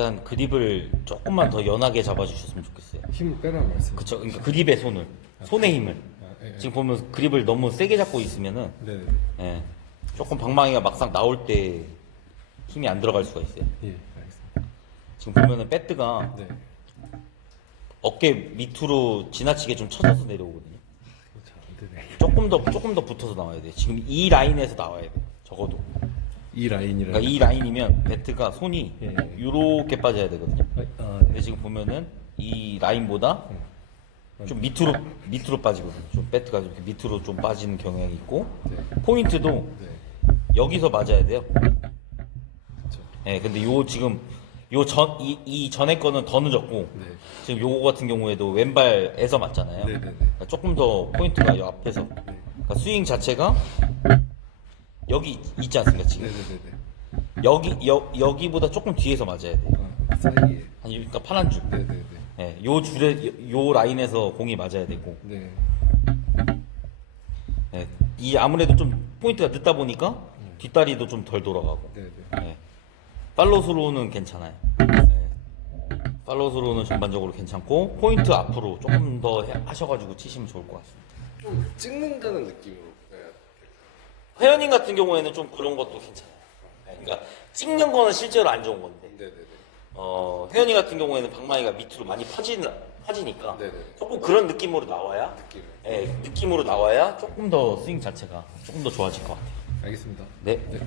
일단 그립을 조금만 더 연하게 잡아주셨으면 좋겠어요. 힘을 빼라는 말씀. 그쵸? 그러니까 그립의 손을, 손의 힘을. 아, 예, 예. 지금 보면 그립을 너무 세게 잡고 있으면은 네네. 예, 조금 방망이가 막상 나올 때 힘이 안 들어갈 수가 있어요. 예, 알겠습니다. 지금 보면은 배트가 네. 어깨 밑으로 지나치게 좀 쳐져서 내려오거든요. 잘안 되네. 조금 더 조금 더 붙어서 나와야 돼. 지금 이 라인에서 나와야 돼. 적어도. 이 라인이라. 그러니까 이 라인이면 배트가 손이 예. 이렇게 빠져야 되거든요. 아, 아, 근데 네. 지금 보면은 이 라인보다 좀 밑으로 밑으로 빠지거든요. 좀 배트가 이렇게 밑으로 좀 빠지는 경향이 있고 네. 포인트도 네. 여기서 맞아야 돼요. 그렇죠. 예, 근데 요 지금 요전이이 전에 거는 더 늦었고 네. 지금 요거 같은 경우에도 왼발에서 맞잖아요. 네 네 네. 그러니까 조금 더 포인트가 요 앞에서 그러니까 스윙 자체가 여기 있지 않습니까 지금 네네네네. 여기 여, 여기보다 조금 뒤에서 맞아야 돼 요. 아, 사이에. 아니 그러니까 파란 줄. 네네네. 예, 요 줄에 요, 요 라인에서 공이 맞아야 되고 네. 예, 이 아무래도 좀 포인트가 늦다 보니까 뒷다리도 좀 덜 돌아가고 네네. 예. 팔로스로는 괜찮아요. 예. 팔로스로는 전반적으로 괜찮고 포인트 앞으로 조금 더 해- 하셔가지고 치시면 좋을 것 같습니다. 좀 찍는다는 느낌으로. 네. 회원님 같은 경우에는 좀 그런 것도 괜찮아요. 예, 그러니까 찍는 거는 실제로 안 좋은 건데 네네네. 어, 회원님 같은 경우에는 방망이가 밑으로 많이 퍼지, 퍼지니까 네네. 조금 그런 느낌으로 나와야 느낌. 예, 느낌으로 나와야 조금 더 스윙 자체가 조금 더 좋아질 것 같아요. 알겠습니다. 네. 네.